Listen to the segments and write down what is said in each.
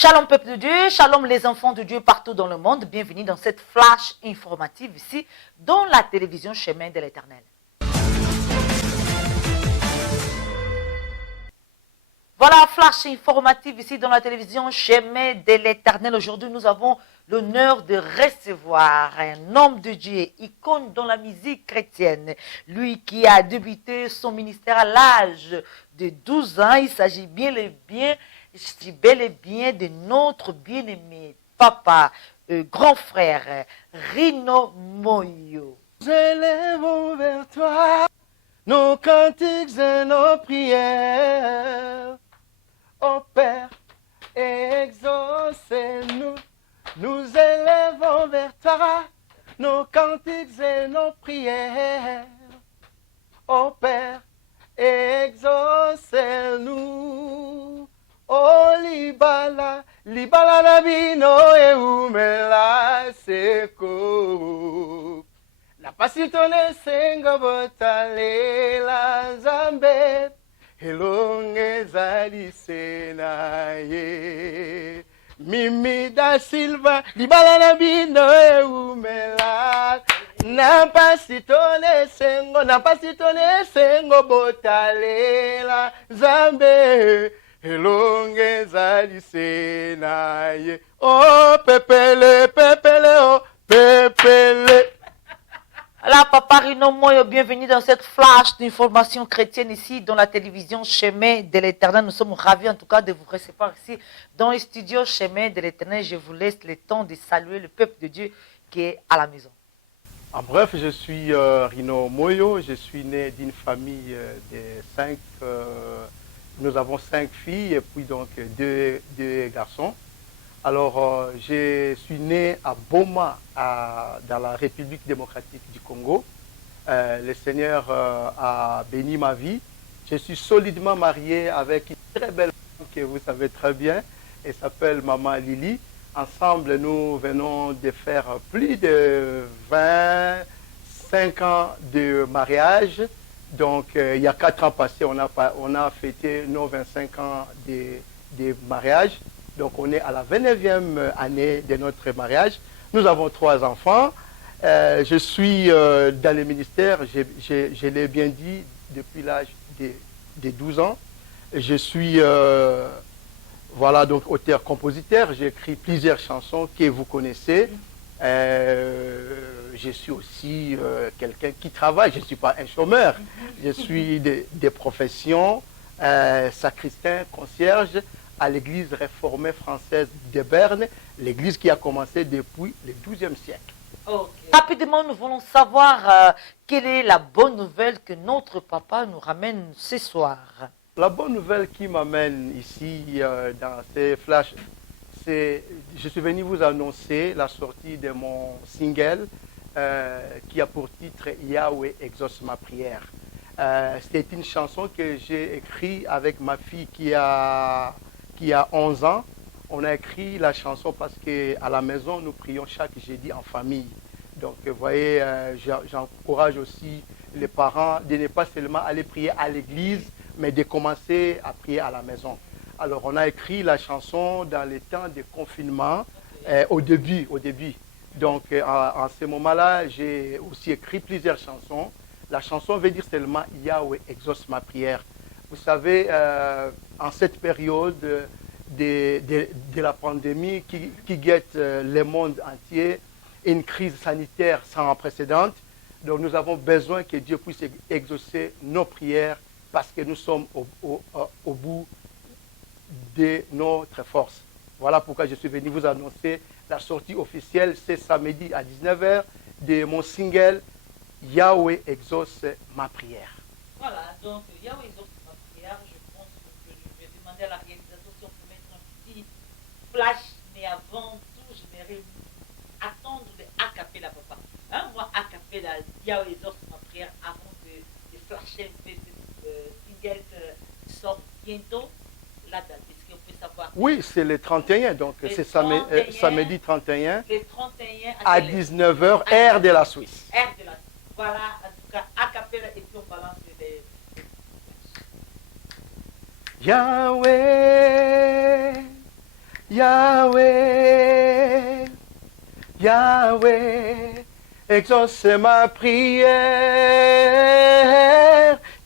Shalom peuple de Dieu, shalom les enfants de Dieu partout dans le monde. Bienvenue dans cette flash informative ici, dans la télévision Chemin de l'Éternel. Voilà, flash informative ici dans la télévision Chemin de l'Éternel. Aujourd'hui, nous avons l'honneur de recevoir un homme de Dieu, icône dans la musique chrétienne. Lui qui a débuté son ministère à l'âge de 12 ans. Il s'agit bel et bien de notre bien-aimé papa, grand frère, Rino Moyo. Nous élèvons vers toi nos cantiques et nos prières. Ô Père, exaucez-nous. Nous élèvons vers toi nos cantiques et nos prières. Ô Père, exaucez-nous. Oh libala, libala na bino e umela seko. La pasitone senga botale la zambe. Elonge zali senaye. Mimi da Silva, libala na bino e umela. Na pasitone sengo botale la zambe. Elonge zali senaye. Oh pepele, oh pepele. Alors, papa Rino Moyo, bienvenue dans cette flash d'information chrétienne ici dans la télévision Chemin de l'Éternel. Nous sommes ravis en tout cas de vous recevoir ici dans les studios Chemin de l'Éternel. Je vous laisse le temps de saluer le peuple de Dieu qui est à la maison. En bref, je suis Rino Moyo. Je suis né d'une famille de 5. Nous avons 5 filles et puis donc deux garçons. Alors, je suis né à Boma, dans la République démocratique du Congo. Le Seigneur a béni ma vie. Je suis solidement marié avec une très belle femme que vous savez très bien. Elle s'appelle Maman Lili. Ensemble, nous venons de faire plus de 25 ans de mariage. Donc, il y a 4 ans passés, on a fêté nos 25 ans de mariage. Donc, on est à la 29e année de notre mariage. Nous avons 3 enfants. Je suis dans le ministère, je l'ai bien dit, depuis l'âge de 12 ans. Je suis voilà, donc auteur-compositeur. J'ai écrit plusieurs chansons que vous connaissez. Je suis aussi quelqu'un qui travaille. Je ne suis pas un chômeur. Je suis des professions, sacristain, concierge, à l'église réformée française de Berne, l'église qui a commencé depuis le XIIe siècle. Okay. Rapidement, nous voulons savoir quelle est la bonne nouvelle que notre papa nous ramène ce soir. La bonne nouvelle qui m'amène ici dans ces flashs, c'est je suis venu vous annoncer la sortie de mon single qui a pour titre Yahweh exauce ma prière. C'était une chanson que j'ai écrite avec ma fille qui a 11 ans. On a écrit la chanson parce qu'à la maison, nous prions chaque jeudi en famille. Donc, vous voyez, j'encourage aussi les parents de ne pas seulement aller prier à l'église, mais de commencer à prier à la maison. Alors, on a écrit la chanson dans les temps de confinement, au début. Donc, en ce moment-là, j'ai aussi écrit plusieurs chansons. La chanson veut dire seulement « Yahweh exauce ma prière ». Vous savez, en cette période de la pandémie qui guette le monde entier, une crise sanitaire sans précédent, donc nous avons besoin que Dieu puisse exaucer nos prières parce que nous sommes au bout de notre force. Voilà pourquoi je suis venu vous annoncer la sortie officielle, c'est samedi à 19h de mon single « Yahweh exauce ma prière ». Voilà, donc Yahweh exauce ma prière, je pense que je vais demander à la réalisation si on peut mettre un petit flash, mais avant tout, j'aimerais attendre de acapella, papa. Hein, moi, acapella, Yahweh exauce ma prière avant de flasher un peu ce single qui sort bientôt, la date. Est-ce qu'on peut savoir? Oui, c'est le 31, donc c'est samedi 31, le 31 à 19h, heure de la Suisse. Heure de la Suisse. Voilà, en tout cas, acapella et puis on balance les... Yahweh Yahweh, Yahweh, exauce ma prière.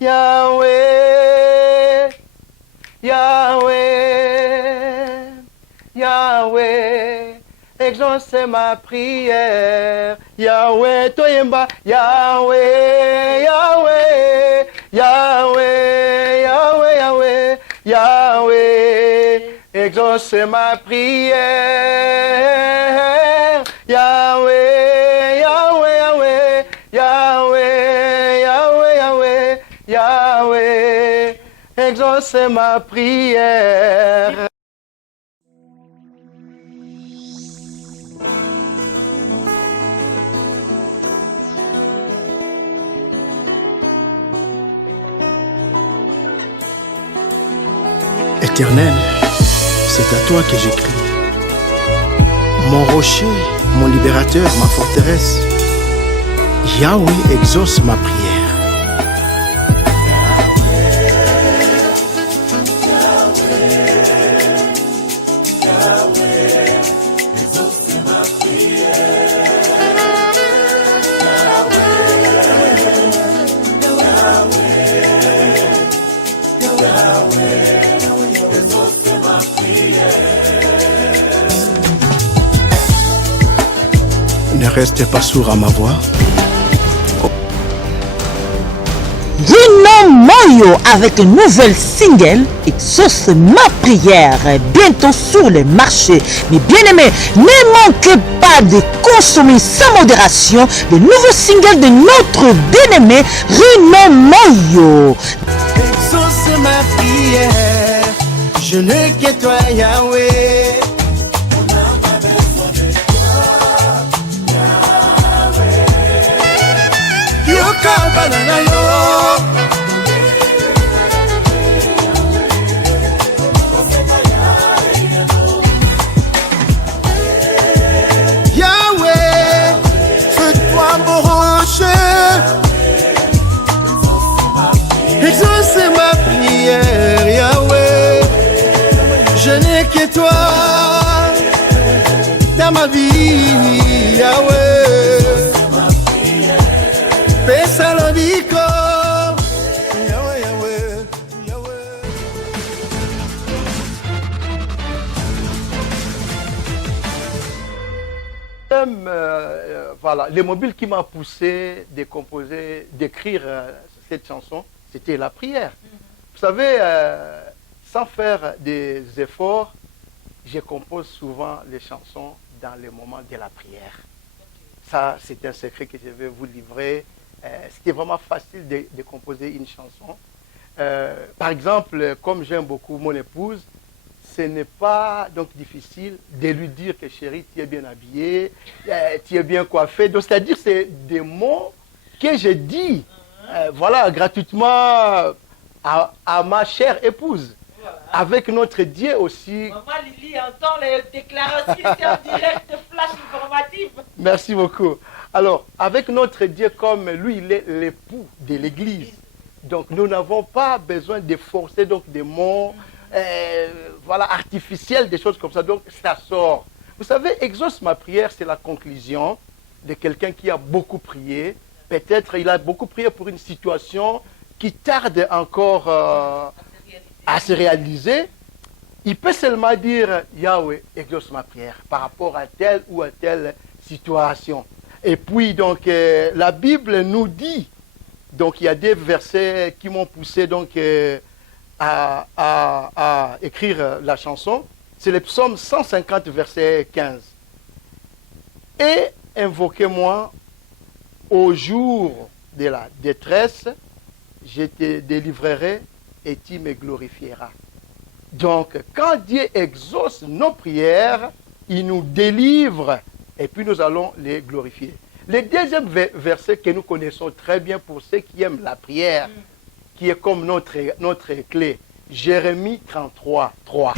Yahweh, Yahweh, Yahweh, exauce ma prière. Yahweh, Toyemba, Yahweh, Yahweh, Yahweh, Yahweh, Yahweh, Yahweh, exauce ma prière. Yahweh, Yahweh, Yahweh, Yahweh, Yahweh, Yahweh, Yahweh, exauce ma prière. Éternel, c'est à toi que j'écris. Mon rocher, mon libérateur, ma forteresse. Yahweh exauce ma prière. Ne restez pas sourd à ma voix. Rino Moyo avec un nouvel single exauce ma prière bientôt sur les marchés. Mes bien-aimés, ne manquez pas de consommer sans modération le nouveau single de notre bien-aimé Rino Moyo. Exauce ma prière, je n'ai que toi Yahweh. Banana yo. Yahweh, fais-toi mon rocher, exauce ma prière. Yahweh, je n'ai que toi dans ma vie. Yahweh, Thessalonico, Yahweh, Yahweh, Yahweh. Voilà, le mobile qui m'a poussé de composer, d'écrire cette chanson, c'était la prière. Vous savez, sans faire des efforts, je compose souvent les chansons dans les moments de la prière. Ça, c'est un secret que je vais vous livrer. C'était vraiment facile de composer une chanson. Par exemple, comme j'aime beaucoup mon épouse, ce n'est pas donc difficile de lui dire que chérie, tu es bien habillée, tu es bien coiffée. Donc, c'est-à-dire, c'est des mots que je dis, voilà, gratuitement à ma chère épouse. Voilà. Avec notre Dieu aussi. Maman Lily entend les déclarations en direct de Flash Informative. Merci beaucoup. Alors, avec notre Dieu, comme lui, il est l'époux de l'Église. Donc, nous n'avons pas besoin de forcer donc, des mots voilà, artificiels, des choses comme ça. Donc, ça sort. Vous savez, exauce ma prière, c'est la conclusion de quelqu'un qui a beaucoup prié. Peut-être il a beaucoup prié pour une situation qui tarde encore à se réaliser. Il peut seulement dire, Yahweh, exauce ma prière par rapport à telle ou à telle situation. Et puis, donc, la Bible nous dit, donc, il y a des versets qui m'ont poussé, donc, à écrire la chanson. C'est le psaume 150, verset 15. Et invoquez-moi au jour de la détresse, je te délivrerai et tu me glorifieras. Donc, quand Dieu exauce nos prières, il nous délivre et puis nous allons les glorifier. Le deuxième verset que nous connaissons très bien pour ceux qui aiment la prière, qui est comme notre clé, Jérémie 33, 3.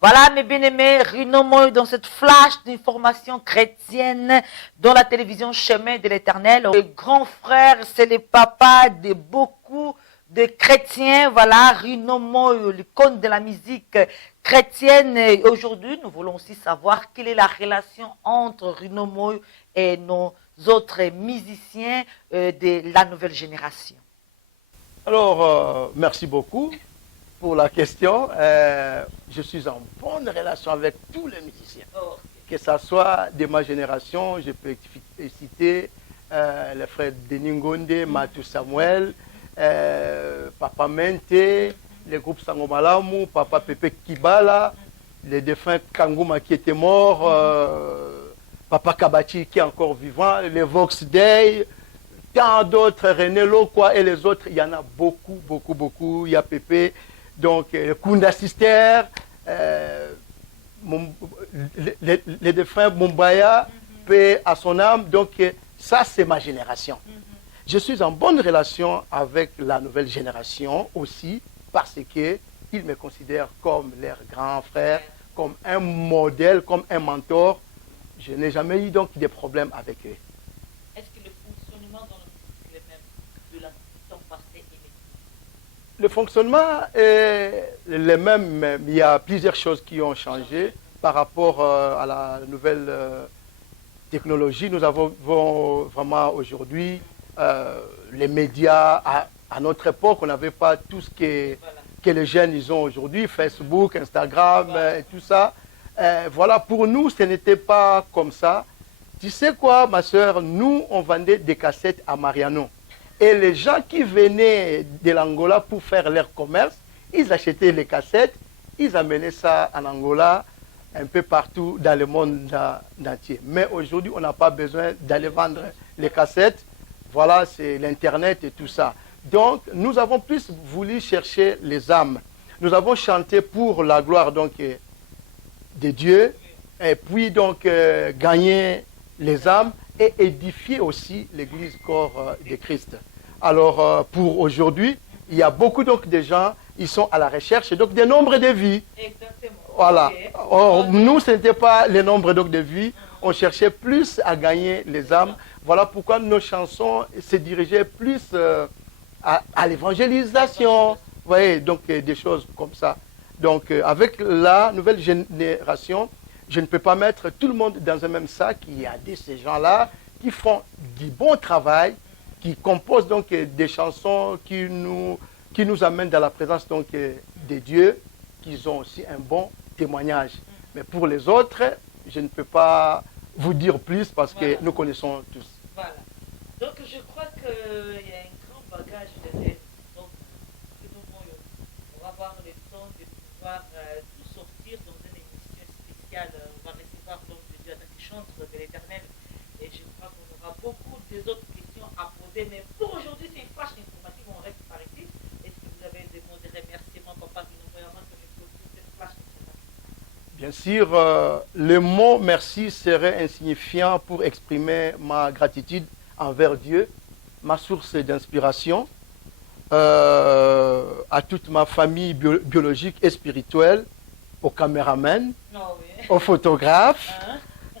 Voilà, mes bien-aimés, Rino Moyo dans cette flash d'informations chrétiennes dans la télévision Chemin de l'Éternel. Le grand frère, c'est le papa de beaucoup de chrétiens, voilà, Rinomo, l'icône de la musique chrétienne. Et aujourd'hui, nous voulons aussi savoir quelle est la relation entre Rinomo et nos autres musiciens de la nouvelle génération. Alors, merci beaucoup pour la question. Je suis en bonne relation avec tous les musiciens. Oh. Que ce soit de ma génération, je peux citer les frères Denis Ngonde, Matou Samuel, Papa Mente, le groupe Sangomalamu, Papa Pepe Kibala, les défunts Kangouma qui était mort, Papa Kabachi qui est encore vivant, les Vox Day, tant d'autres, René Lokwa et les autres, il y en a beaucoup, beaucoup, beaucoup. Il y a Pepe, donc Kunda Sister, les défunts Mumbaya, paix à son âme. Donc ça, c'est ma génération. Je suis en bonne relation avec la nouvelle génération aussi, parce qu'ils me considèrent comme leur grand frère, comme un modèle, comme un mentor. Je n'ai jamais eu donc des problèmes avec eux. Est-ce que le fonctionnement dans le musique est le même de la temps passé et maintenant? Le fonctionnement est le même, mais il y a plusieurs choses qui ont changé par rapport à la nouvelle technologie. Nous avons vraiment aujourd'hui les médias. À notre époque, on n'avait pas tout ce que les jeunes ils ont aujourd'hui, Facebook, Instagram, et tout ça. Voilà, pour nous, ce n'était pas comme ça. Tu sais quoi, ma soeur, nous, on vendait des cassettes à Mariano. Et les gens qui venaient de l'Angola pour faire leur commerce, ils achetaient les cassettes, ils amenaient ça en Angola, un peu partout dans le monde entier. Mais aujourd'hui, on n'a pas besoin d'aller vendre les cassettes. Voilà, c'est l'Internet et tout ça. Donc, nous avons plus voulu chercher les âmes. Nous avons chanté pour la gloire donc, de Dieu, et puis donc gagner les âmes et édifier aussi l'Église corps de Christ. Alors, pour aujourd'hui, il y a beaucoup donc de gens, ils sont à la recherche donc des nombres de vies. Exactement. Voilà. Okay. Or, nous, ce n'était pas les nombres donc de vies, on cherchait plus à gagner les âmes. Voilà pourquoi nos chansons se dirigeaient plus à l'évangélisation. Vous voyez, donc des choses comme ça. Donc, avec la nouvelle génération, je ne peux pas mettre tout le monde dans un même sac. Il y a ces gens-là qui font du bon travail, qui composent donc des chansons qui nous amènent dans la présence donc, de Dieu, qui ont aussi un bon témoignage. Mais pour les autres, je ne peux pas vous dire plus parce que nous connaissons tous. Voilà. Donc, je crois qu'il y a un grand bagage derrière. Donc, on va avoir le temps de pouvoir tout sortir dans une émission spéciale. On va recevoir donc de Dieu qui chante de l'Éternel. Et je crois qu'on aura beaucoup d'autres questions à poser. Mais pour aujourd'hui, c'est une flash informative. On reste par ici. Est-ce que vous avez des mots de remerciement, papa, qui nous vraiment que je peux cette flash informative? Bien sûr, le mot merci serait insignifiant pour exprimer ma gratitude envers Dieu, ma source d'inspiration, à toute ma famille biologique et spirituelle, aux caméramans, aux photographes,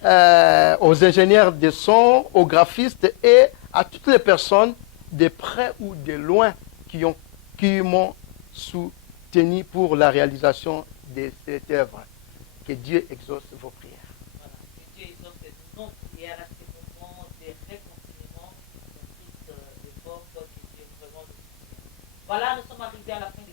aux ingénieurs de son, aux graphistes et à toutes les personnes de près ou de loin qui m'ont soutenu pour la réalisation de cette œuvre. Que Dieu exauce vos prières. Voilà, que Dieu exauce nos prières à ces moments de réconciliation dans toutes les formes que Dieu vraiment nous soutient. Voilà, nous sommes arrivés à la fin de